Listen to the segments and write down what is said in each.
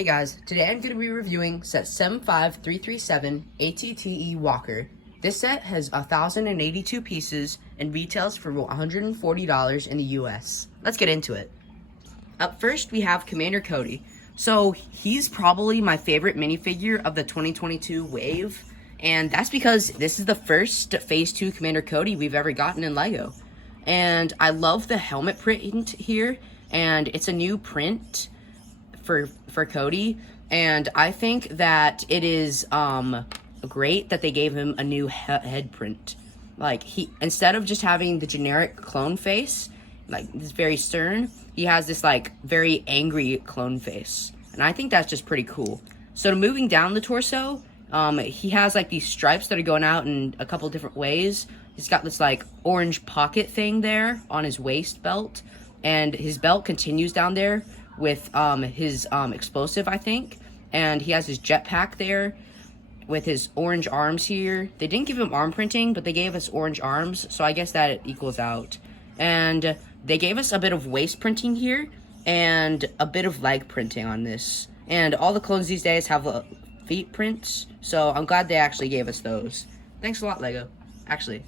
Hey guys, today I'm going to be reviewing set 75337 ATTE Walker. This set has 1,082 pieces and retails for $140 in the US. Let's get into it. Up first we have Commander Cody. So he's probably my favorite minifigure of the 2022 wave, and that's because this is the first Phase 2 Commander Cody we've ever gotten in LEGO. And I love the helmet print here, and it's a new print for Cody, and I think that it is great that they gave him a new head print. Like, he, instead of just having the generic clone face, like this very stern, he has this like very angry clone face, and I think that's just pretty cool. So moving down the torso, he has like these stripes that are going out in a couple different ways. He's got this like orange pocket thing there on his waist belt, and his belt continues down there with his explosive, I think, and he has his jetpack there with his orange arms here. They didn't give him arm printing, but they gave us orange arms, so I guess that it equals out. And they gave us a bit of waist printing here and a bit of leg printing on this. And all the clones these days have feet prints, so I'm glad they actually gave us those. Thanks a lot, LEGO. Actually,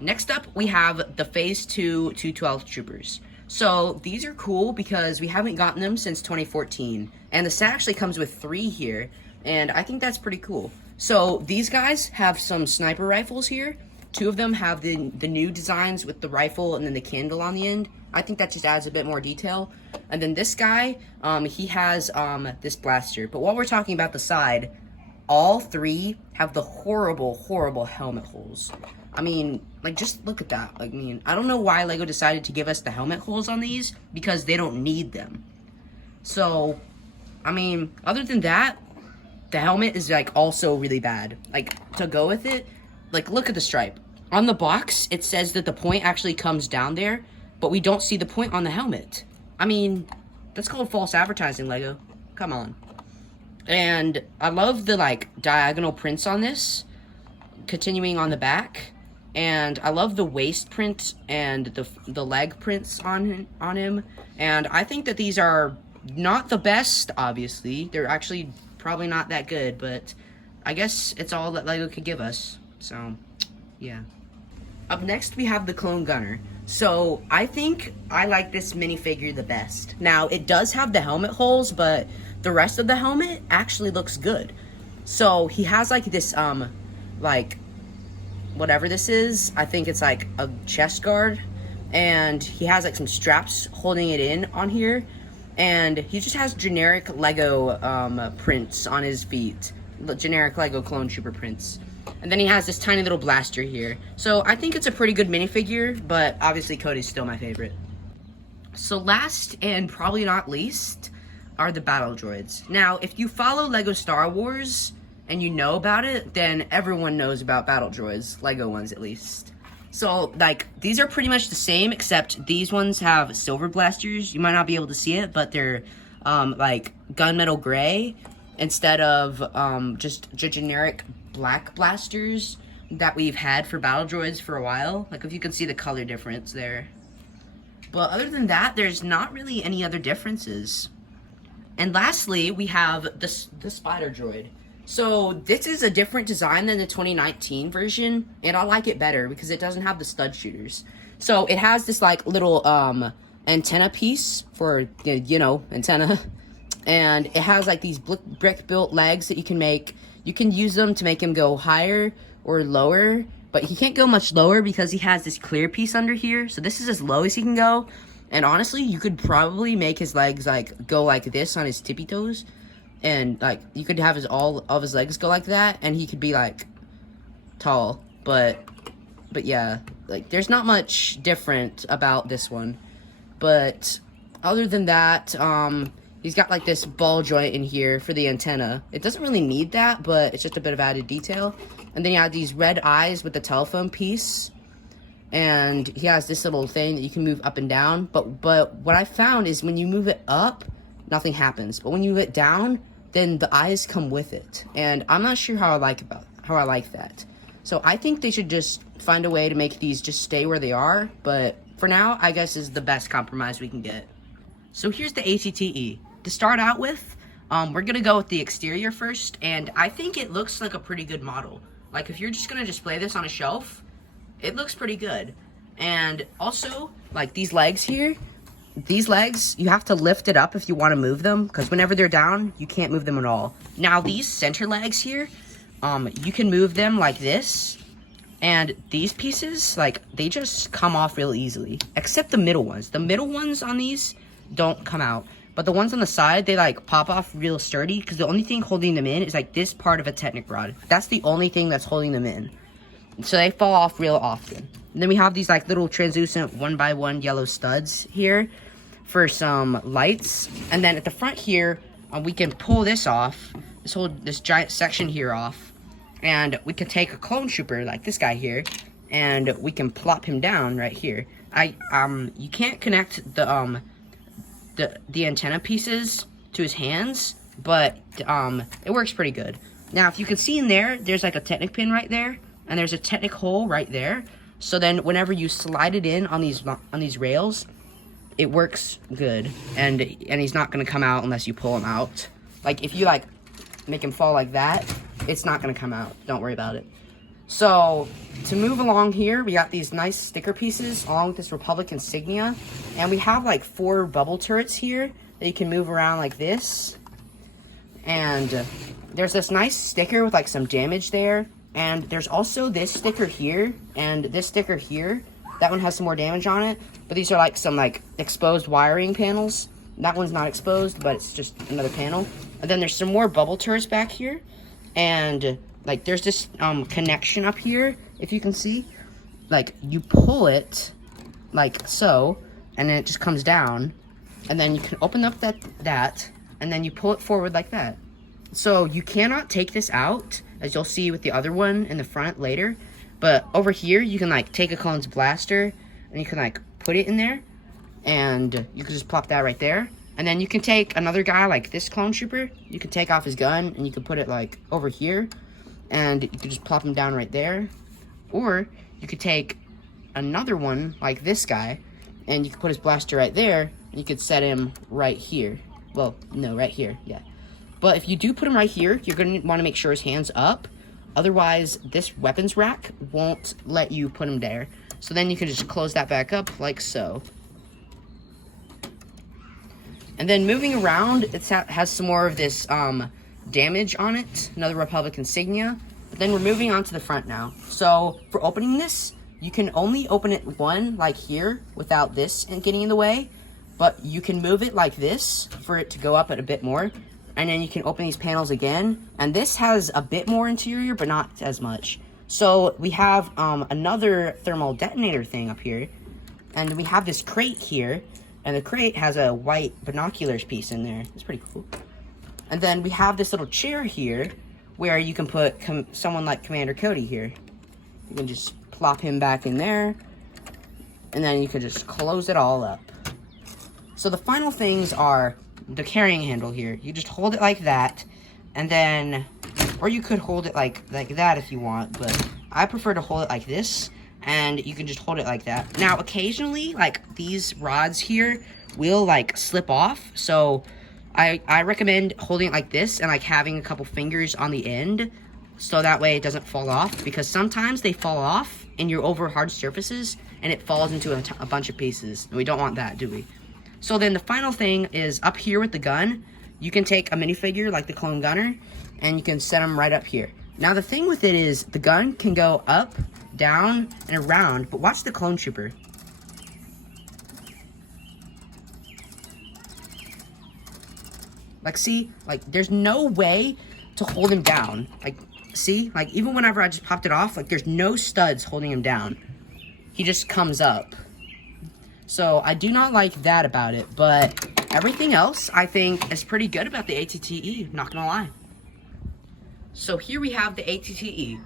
next up we have the Phase 2 212 Troopers. So these are cool because we haven't gotten them since 2014, and the set actually comes with 3 here, and I think that's pretty cool. So these guys have some sniper rifles here. 2 of them have the new designs with the rifle and then the candle on the end. I think that just adds a bit more detail. And then this guy, he has this blaster. But while we're talking about the side, all 3 have the horrible helmet holes. I mean, like, just look at that. Like, I mean, I don't know why LEGO decided to give us the helmet holes on these, because they don't need them. So, I mean, other than that, the helmet is, like, also really bad. Like, to go with it, like, look at the stripe. On the box, it says that the point actually comes down there, but we don't see the point on the helmet. I mean, that's called false advertising, LEGO. Come on. And I love the, like, diagonal prints on this, continuing on the back. And I love the waist print and the leg prints on him. And I think that these are not the best, obviously. They're actually probably not that good, but I guess it's all that LEGO could give us. So, yeah. Up next, we have the Clone Gunner. So, I think I like this minifigure the best. Now, it does have the helmet holes, but the rest of the helmet actually looks good. So, he has, like, this, like, whatever this is, I think it's like a chest guard, and he has like some straps holding it in on here, and he just has generic LEGO prints on his feet, generic LEGO clone trooper prints, and then he has this tiny little blaster here. So I think it's a pretty good minifigure, but obviously Cody's still my favorite. So last and probably not least are the battle droids. Now, if you follow LEGO Star Wars and you know about it, then everyone knows about battle droids, LEGO ones at least. So, like, these are pretty much the same, except these ones have silver blasters. You might not be able to see it, but they're, like, gunmetal gray instead of, just generic black blasters that we've had for battle droids for a while. Like, if you can see the color difference there. But other than that, there's not really any other differences. And lastly, we have the spider droid. So this is a different design than the 2019 version, and I like it better because it doesn't have the stud shooters. So it has this like little antenna piece for, you know, antenna, and it has like these brick built legs that you can make. You can use them to make him go higher or lower, but he can't go much lower because he has this clear piece under here. So this is as low as he can go, and honestly, you could probably make his legs like go like this on his tippy toes. And, like, you could have all of his legs go like that, and he could be, like, tall. But yeah, like, there's not much different about this one. But other than that, he's got, like, this ball joint in here for the antenna. It doesn't really need that, but it's just a bit of added detail. And then you have these red eyes with the telephone piece. And he has this little thing that you can move up and down. But what I found is when you move it up, nothing happens. But when you move it down, then the eyes come with it, and I'm not sure how I like that. So I think they should just find a way to make these just stay where they are, but for now, I guess is the best compromise we can get. So here's the ATTE. To start out with, We're gonna go with the exterior first, and I think it looks like a pretty good model. Like, if you're just gonna display this on a shelf, it looks pretty good. And also, like, these legs here, these legs, you have to lift it up if you want to move them, because whenever they're down, you can't move them at all. Now, these center legs here, you can move them like this, and these pieces, like, they just come off real easily, except the middle ones. The middle ones on these don't come out, but the ones on the side, they, like, pop off real sturdy, because the only thing holding them in is, like, this part of a Technic rod. That's the only thing that's holding them in. So they fall off real often. And then we have these, like, little translucent 1x1 yellow studs here for some lights. And then at the front here, we can pull this off, this giant section here off, and we can take a clone trooper like this guy here, and we can plop him down right here. You can't connect the antenna pieces to his hands, but it works pretty good. Now, if you can see in there, there's like a Technic pin right there, and there's a Technic hole right there. So then, whenever you slide it in on these rails, it works good, and he's not gonna come out unless you pull him out. Like, if you like make him fall like that, it's not gonna come out. Don't worry about it. So to move along here, we got these nice sticker pieces along with this Republic insignia, and we have like 4 bubble turrets here that you can move around like this. And there's this nice sticker with like some damage there, and there's also this sticker here and this sticker here. That one has some more damage on it, but these are like some like exposed wiring panels. That one's not exposed, but it's just another panel. And then there's some more bubble turrets back here, and like there's this connection up here, if you can see. Like, you pull it like so, and then it just comes down, and then you can open up that, and then you pull it forward like that. So you cannot take this out, as you'll see with the other one in the front later. But over here, you can like take a clone's blaster, and you can like put it in there, and you can just plop that right there. And then you can take another guy like this clone trooper, you can take off his gun, and you can put it like over here, and you can just plop him down right there. Or you could take another one like this guy, and you can put his blaster right there, and you could set him right here. Well, no, right here, yeah. But if you do put him right here, you're going to want to make sure his hand's up. Otherwise, this weapons rack won't let you put him there. So then you can just close that back up like so. And then moving around, it has some more of this damage on it. Another Republic insignia. But then we're moving on to the front now. So for opening this, you can only open it one, like here, without this getting in the way. But you can move it like this for it to go up a bit more. And then you can open these panels again. And this has a bit more interior, but not as much. So we have another thermal detonator thing up here. And we have this crate here. And the crate has a white binoculars piece in there. It's pretty cool. And then we have this little chair here where you can put someone like Commander Cody here. You can just plop him back in there. And then you can just close it all up. So the final things are the carrying handle here. You just hold it like that, and then, or you could hold it like that if you want, but I prefer to hold it like this, and you can just hold it like that. Now, occasionally, like, these rods here will, like, slip off, so I recommend holding it like this and, like, having a couple fingers on the end, so that way it doesn't fall off, because sometimes they fall off and you're over hard surfaces, and it falls into a bunch of pieces, and we don't want that, do we? So then the final thing is up here with the gun, you can take a minifigure like the Clone Gunner, and you can set them right up here. Now the thing with it is the gun can go up, down, and around, but watch the Clone Trooper. Like, see? Like, there's no way to hold him down. Like, see? Like, even whenever I just popped it off, like, there's no studs holding him down. He just comes up. So I do not like that about it, but everything else I think is pretty good about the ATTE, not gonna lie. So here we have the ATTE.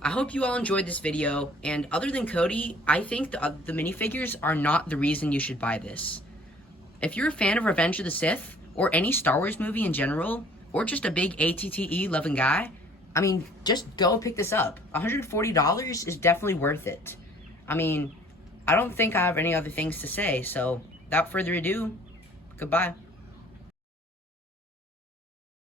I hope you all enjoyed this video, and other than Cody, I think the minifigures are not the reason you should buy this. If you're a fan of Revenge of the Sith, or any Star Wars movie in general, or just a big ATTE loving guy, I mean, just go pick this up. $140 is definitely worth it. I mean, I don't think I have any other things to say, so without further ado, goodbye.